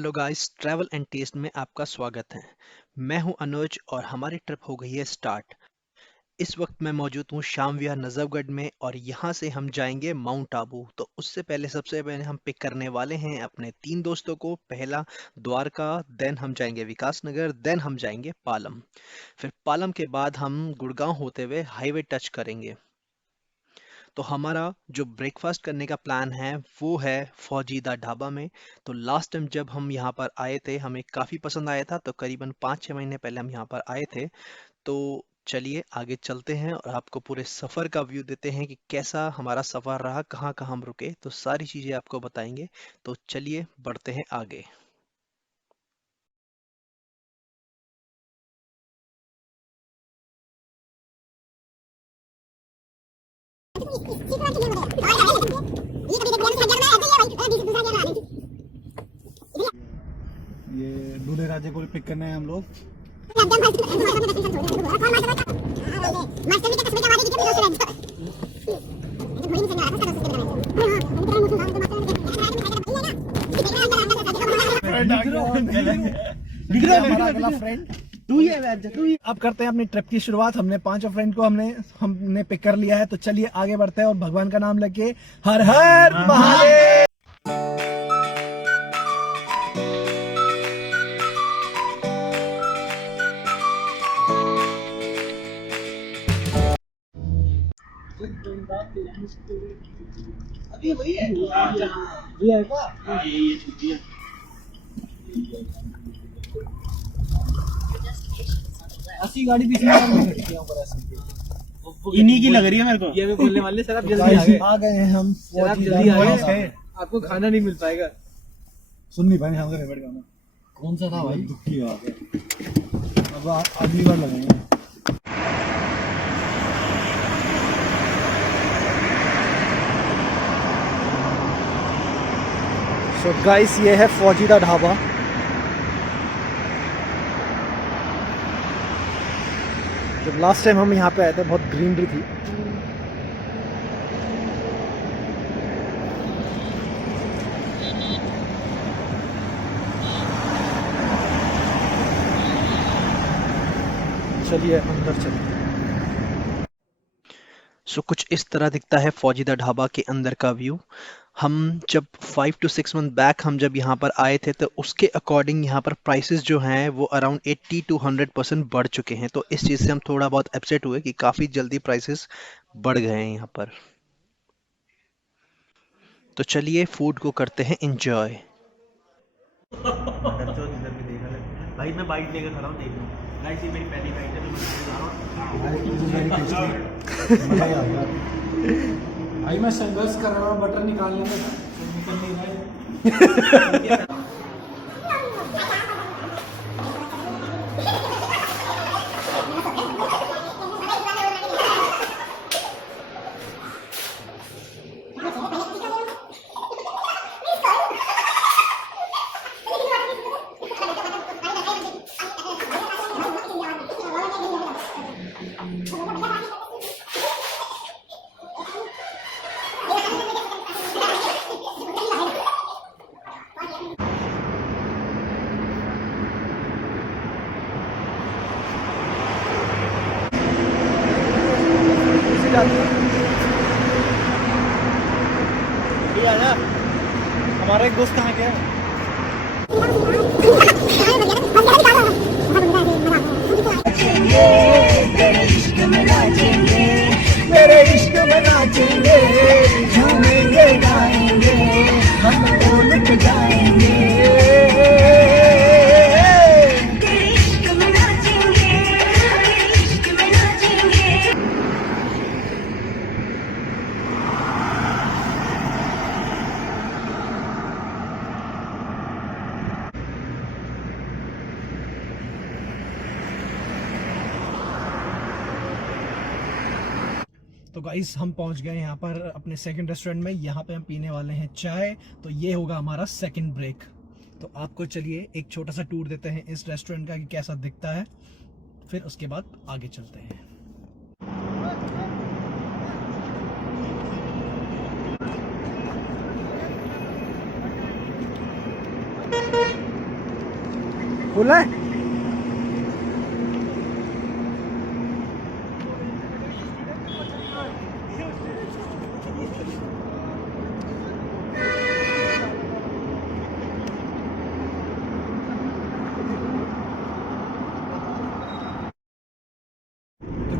Hello guys, travel and taste में आपका स्वागत है। मैं हूं अनुज और हमारी ट्रिप हो गई है स्टार्ट। इस वक्त मैं मौजूद हूं शाम विहार नजफगढ़ में और यहां से हम जाएंगे माउंट आबू। तो उससे पहले सबसे पहले हम पिक करने वाले हैं अपने 3 दोस्तों को। पहला द्वारका, देन हम जाएंगे विकास नगर, देन हम जाएंगे पालम। फिर पालम के बाद हम गुड़गांव होते हुए हाईवे टच करेंगे। तो हमारा जो ब्रेकफास्ट करने का प्लान है वो है फौजीदा ढाबा में। तो लास्ट टाइम जब हम यहाँ पर आए थे हमें काफ़ी पसंद आया था, तो करीबन 5-6 महीने पहले हम यहाँ पर आए थे। तो चलिए आगे चलते हैं और आपको पूरे सफ़र का व्यू देते हैं कि कैसा हमारा सफ़र रहा, कहाँ कहाँ हम रुके, तो सारी चीज़ें आपको बताएंगे। तो चलिए बढ़ते हैं आगे। ये दूल्हे राजे को पिक करने हैं हम लोग। अब करते हैं अपनी ट्रिप की शुरुआत। हमने 5 फ्रेंड को हमने पिक कर लिया है, तो चलिए आगे बढ़ते हैं और भगवान का नाम लेके हर हर महादेव। अभी वही है, ये है क्या? ये छुट्टी है। ऐसी गाड़ी भी इन्हीं की लग रही है मेरे को। ये हमें बोलने वाले सर आप जल्दी आ गए हैं हम। सर आप जल्दी आ गए, आपको खाना नहीं मिल पाएगा। सुन नहीं पाए हमका फेवरेट गाना कौन सा था भाई? दुखी बात है। अब अगली बार लगेंगे। सो गाइस, ये है फौजीदा ढाबा। जब लास्ट टाइम हम यहाँ पे आए थे बहुत ग्रीनरी थी। चलिए अंदर चलिए। सो कुछ इस तरह दिखता है फौजीदा ढाबा के अंदर का व्यू। हम जब 5 to 6 मंथ बैक हम जब यहाँ पर आए थे तो उसके अकॉर्डिंग यहाँ पर प्राइसेस जो हैं वो अराउंड 80 to 100% बढ़ चुके हैं। तो इस चीज़ से हम थोड़ा बहुत अपसेट हुए कि काफ़ी जल्दी प्राइसेस बढ़ गए हैं यहाँ पर। तो चलिए फूड को करते हैं एंजॉय। भाई मैं बाइक लेकर खड़ा हूँ, देख लो गाइस, ये मेरी पहली बाइक है, मैं जा रहा हूँ। भाई मैं संघर्ष कर रहा हूँ बटर निकालने में, निकल नहीं रहा है। हमारा एक दोस्त कहाँ गया? मेरे इश्क में नाचेंगे, झूमेंगे गाएंगे, हम बोल जाएंगे। तो गाइस हम पहुंच गए यहाँ पर अपने सेकंड रेस्टोरेंट में। यहाँ पे हम पीने वाले हैं चाय। तो ये होगा हमारा सेकंड ब्रेक। तो आपको चलिए एक छोटा सा टूर देते हैं इस रेस्टोरेंट का कि कैसा दिखता है, फिर उसके बाद आगे चलते हैं। बोला है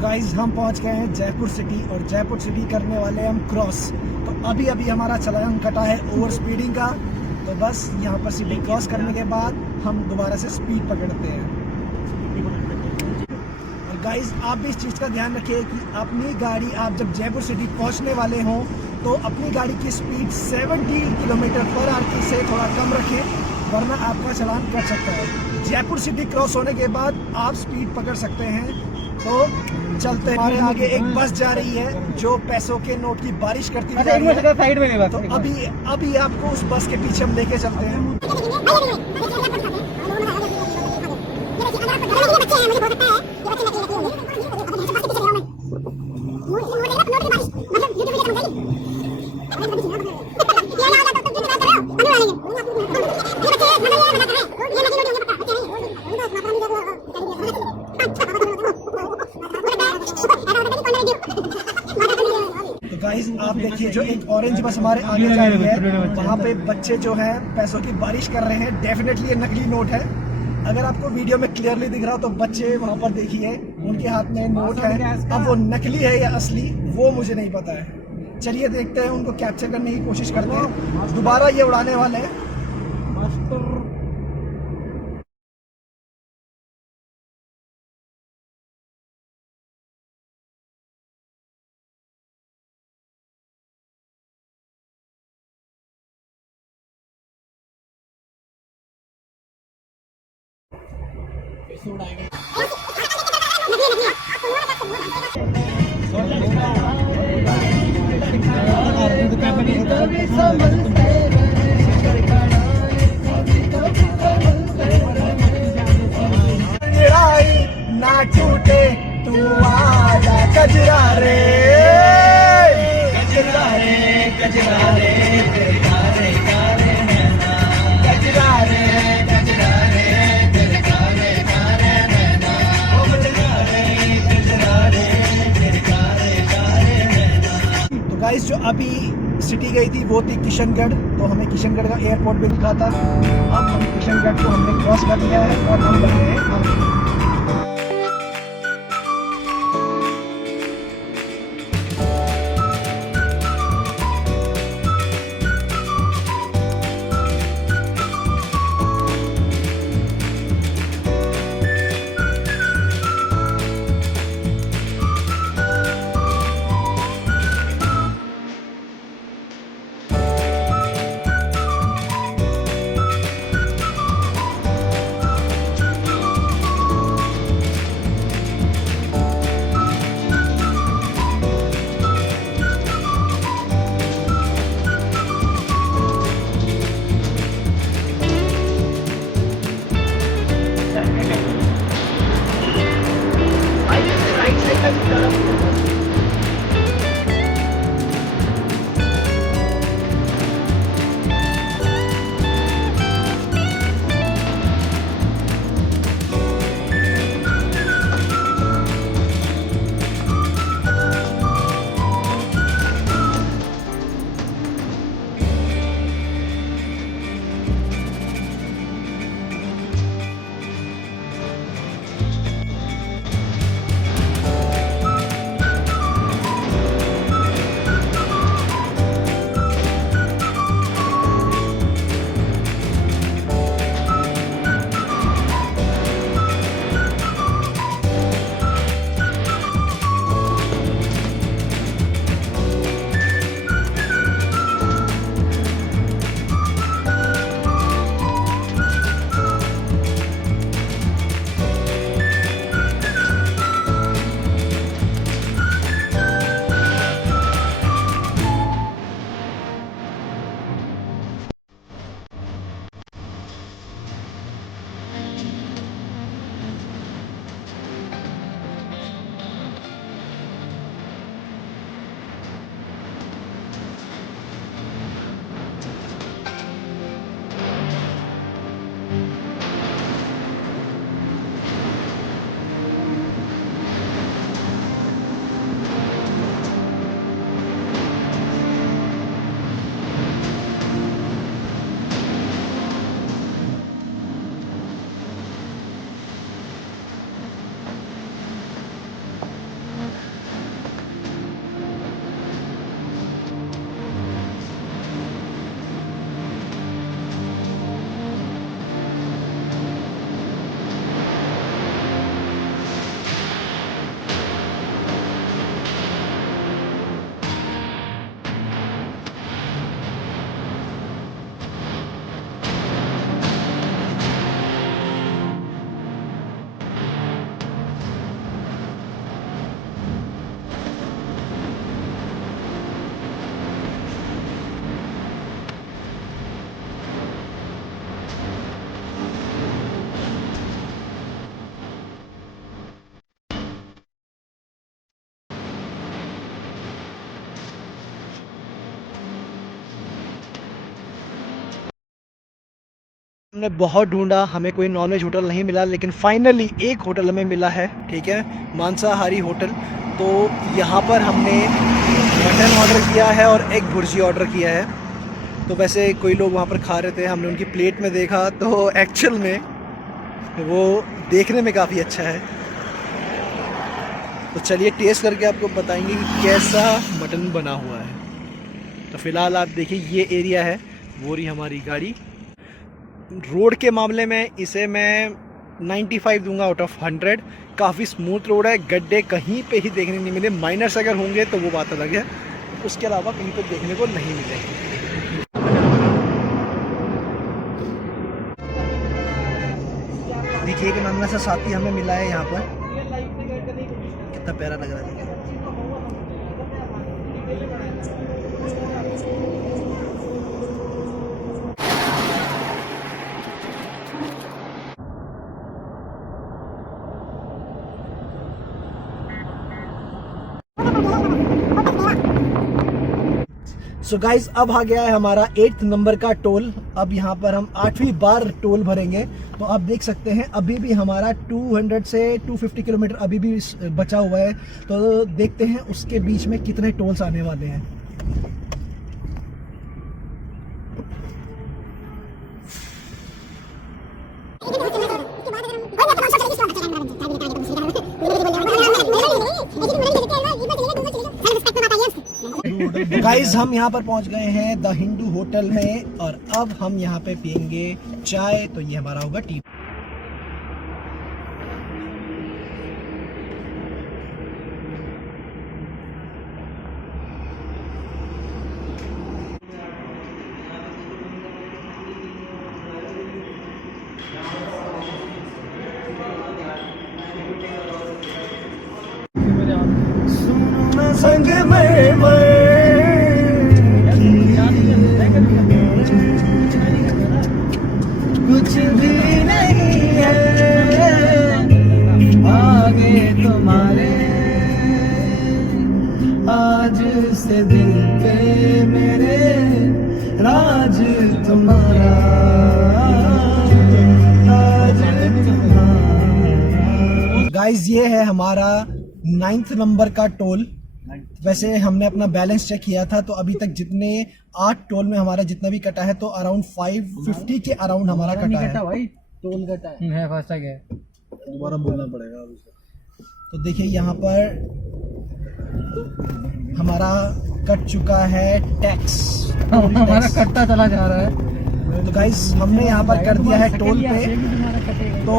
गाइस हम पहुंच गए हैं जयपुर सिटी और जयपुर सिटी करने वाले हैं हम क्रॉस। तो अभी अभी हमारा चालान कटा है ओवर स्पीडिंग का। तो बस यहाँ पर सिटी क्रॉस करने के बाद हम दोबारा से स्पीड पकड़ते हैं। और गाइस आप भी इस चीज़ का ध्यान रखिए कि अपनी गाड़ी आप जब जयपुर सिटी पहुँचने वाले हों तो अपनी गाड़ी की स्पीड 70 km/h से थोड़ा कम रखें, वरना आपका चालान कट सकता है। जयपुर सिटी क्रॉस होने के बाद आप स्पीड पकड़ सकते हैं। तो चलते हैं, हमारे आगे एक बस जा रही है जो पैसों के नोट की बारिश करती हुई जा रही है। साइड में ले तो अभी आपको उस बस के पीछे हम लेके चलते हैं। तो गाइस आप देखिए जो एक ऑरेंज बस हमारे आगे जा रही है, वहाँ पे बच्चे जो हैं पैसों की बारिश कर रहे हैं। डेफिनेटली ये नकली नोट है। अगर आपको वीडियो में क्लियरली दिख रहा हो तो बच्चे वहाँ पर देखिए उनके हाथ में नोट है। अब वो नकली है या असली वो मुझे नहीं पता है। चलिए देखते हैं, उनको कैप्चर करने की कोशिश करते हैं। दोबारा ये उड़ाने वाले हैं। ना टूटे तू आजा कजरा रे, कजरा रे, कजरा रे, कजरा रे, कजरा रे, कजरा रे, कजरा रे, कजरा रे। तो गाइस जो अभी सिटी गई थी वो थी किशनगढ़। तो हमें किशनगढ़ का एयरपोर्ट भी दिखा था। अब हम किशनगढ़ को हमने क्रॉस कर लिया है और हम बन गए हैं हमने बहुत ढूंढा, हमें कोई नॉनवेज होटल नहीं मिला, लेकिन फाइनली एक होटल हमें मिला है, ठीक है, मांसाहारी होटल। तो यहाँ पर हमने मटन ऑर्डर किया है और एग भुर्जी ऑर्डर किया है। तो वैसे कोई लोग वहाँ पर खा रहे थे, हमने उनकी प्लेट में देखा तो एक्चुअल में वो देखने में काफ़ी अच्छा है। तो चलिए टेस्ट करके आपको बताएंगे कि कैसा मटन बना हुआ है। तो फ़िलहाल आप देखिए ये एरिया है, वो रही हमारी गाड़ी। रोड के मामले में इसे मैं 95 दूंगा आउट ऑफ 100। काफ़ी स्मूथ रोड है, गड्ढे कहीं पे ही देखने नहीं मिले। माइनर्स अगर होंगे तो वो बात अलग है, उसके अलावा कहीं पे देखने को नहीं मिले। देखिए कि नन्ना सा साथी हमें मिला है यहाँ पर, कितना प्यारा लग रहा है। सो गाइज अब आ गया है हमारा 8th नंबर का टोल। अब यहाँ पर हम 8वीं बार टोल भरेंगे। तो आप देख सकते हैं अभी भी हमारा 200 से 250 किलोमीटर अभी भी बचा हुआ है। तो देखते हैं उसके बीच में कितने टोल्स आने वाले हैं। गाइस हम यहाँ पर पहुँच गए हैं द हिंदू होटल में, और अब हम यहाँ पे पियेंगे चाय। तो ये हमारा होगा टी। कुछ भी नहीं है आगे तुम्हारे, आज से दिल पे मेरे राज तुम्हारा, आज तुम्हारा। गाइस ये है हमारा 9th नंबर का टोल। वैसे हमने अपना बैलेंस चेक किया था तो अभी तक जितने 8 टोल में हमारा जितना भी कटा है तो अराउंड 550 के अराउंड हमारा कटा है। भाई टोल कटा है फास्टैग है, दोबारा बोलना पड़ेगा। तो देखिए यहाँ पर हमारा कट चुका है टैक्स, हमारा कटता चला जा रहा है। तो गाइस हमने यहाँ पर कर दिया है टोल पे। तो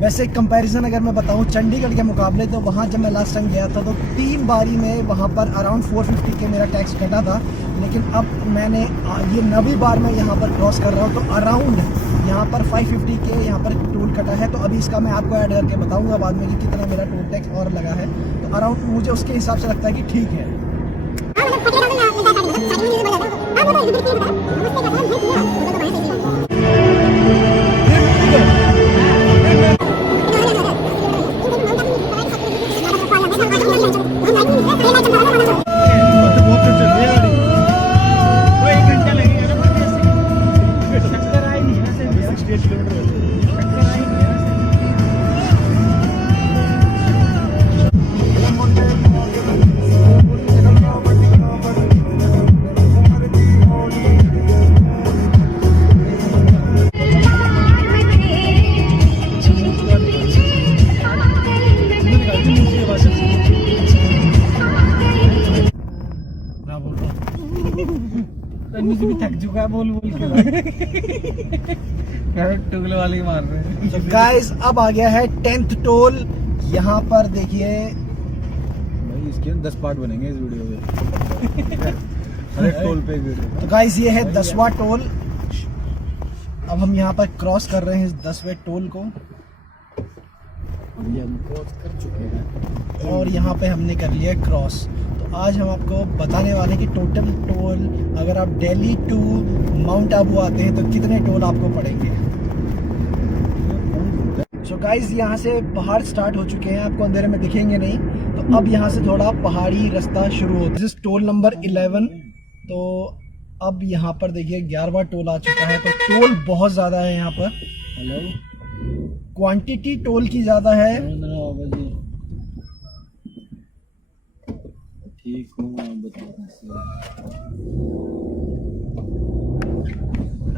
वैसे कंपैरिजन अगर मैं बताऊं चंडीगढ़ के मुकाबले, तो वहाँ जब मैं लास्ट टाइम गया था तो 3 बारी में वहाँ पर अराउंड 450 के मेरा टैक्स कटा था। लेकिन अब मैंने ये 9वीं बार मैं यहाँ पर क्रॉस कर रहा हूँ तो अराउंड यहाँ पर 550 के यहाँ पर टोल कटा है। तो अभी इसका मैं आपको ऐड करके बताऊँगा बाद में कि कितना मेरा टोल टैक्स और लगा है। तो अराउंड मुझे उसके हिसाब से लगता है कि ठीक है। भी थक चुका है बोल बोल के टुगले वाले मार रहे हैं। तो गाइस अब आ गया है 10th टोल। यहाँ पर देखिए भाई इसके 10 पार्ट बनेंगे इस वीडियो के। हर एक टोल पे वीडियो। तो गाइस ये है 10वां टोल। अब हम यहाँ पर क्रॉस कर रहे हैं इस 10वें टोल को, ये हम क्रॉस कर चुके हैं और यहाँ पे हमने कर लिया क्रॉस। तो आज हम आपको बताने वाले हैं कि टोटल टोल अगर आप दिल्ली टू माउंट आबू आते हैं तो कितने टोल आपको पड़ेंगे। सो गाइस यहाँ से पहाड़ स्टार्ट हो चुके हैं, आपको अंधेरे में दिखेंगे नहीं। तो अब यहाँ से थोड़ा पहाड़ी रास्ता शुरू होता है। This is toll number 11। तो अब यहाँ पर देखिए 11वां टोल आ चुका है, तो टोल बहुत ज़्यादा है यहाँ पर। हेलो, क्वांटिटी टोल की ज़्यादा है। ठीक हूँ, आप बताओ।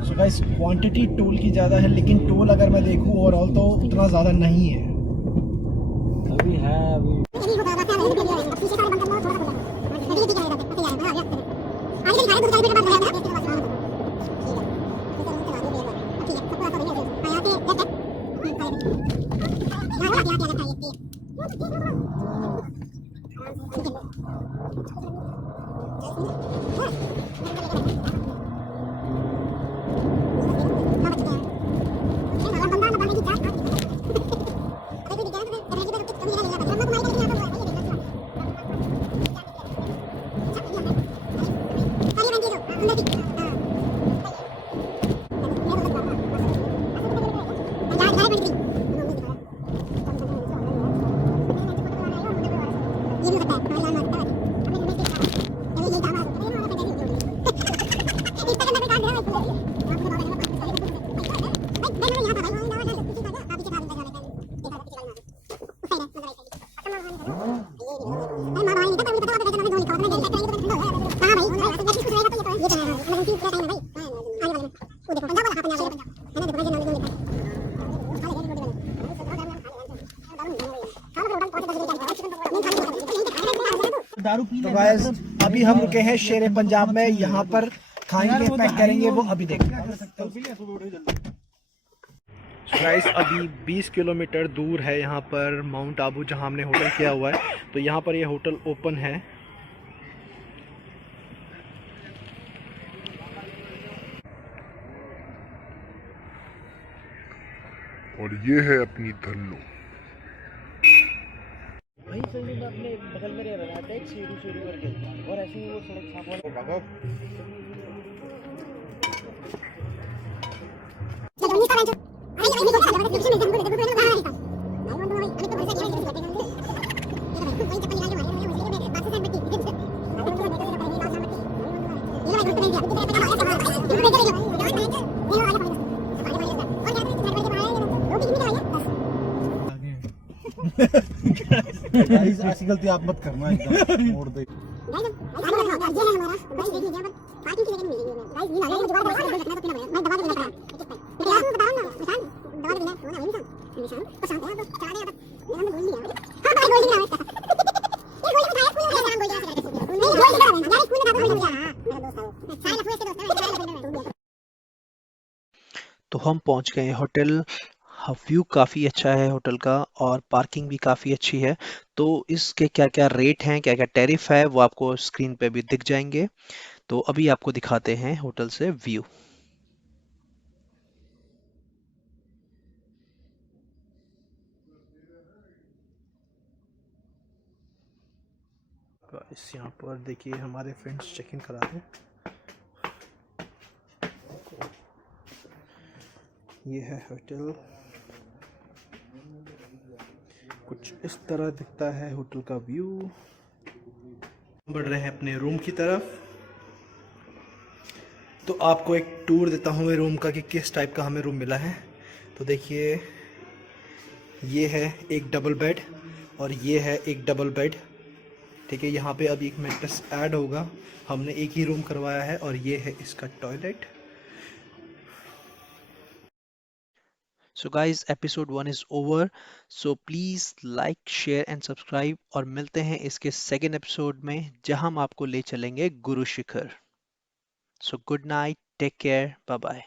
सो गाइस क्वांटिटी टोल की ज़्यादा है, लेकिन टोल अगर मैं देखूँ ओवरऑल तो उतना ज़्यादा नहीं है। अभी है, अभी तो गाइस अभी हम रुके हैं शेर पंजाब में, यहाँ पर खाएंगे, पैक करेंगे, वो अभी देखेंगे। गाइस अभी 20 किलोमीटर दूर है यहाँ पर माउंट आबू, जहाँ हमने होटल किया हुआ है। तो यहाँ पर ये होटल ओपन है। और ये है अपनी धल्लो। वहीं से मैं अपने बगल में रह रहा था, एक सीढ़ी करके, और ऐसे ही वो सड़क साफ वाला। गाइस ऐसी गलती आप मत करना, एकदम मोड़ दे। तो हम पहुंच गए होटल। व्यू काफ़ी अच्छा है होटल का और पार्किंग भी काफ़ी अच्छी है। तो इसके क्या क्या रेट हैं, क्या क्या टैरिफ है, वो आपको स्क्रीन पे भी दिख जाएंगे। तो अभी आपको दिखाते हैं होटल से व्यू। इस यहाँ पर देखिए हमारे फ्रेंड्स चेक इन करा रहे हैं। ये है होटल, कुछ इस तरह दिखता है होटल का व्यू। बढ़ रहे हैं अपने रूम की तरफ। तो आपको एक टूर देता हूँ रूम का कि किस टाइप का हमें रूम मिला है। तो देखिए ये है एक डबल बेड और ये है एक डबल बेड, ठीक है। यहाँ पे अभी एक मैट्रेस ऐड होगा, हमने एक ही रूम करवाया है। और ये है इसका toilet. So guys, episode 1 is over. So please like, share and subscribe और मिलते हैं इसके सेकेंड एपिसोड में, जहां हम आपको ले चलेंगे Guru Shikhar. So good night, take care, bye bye.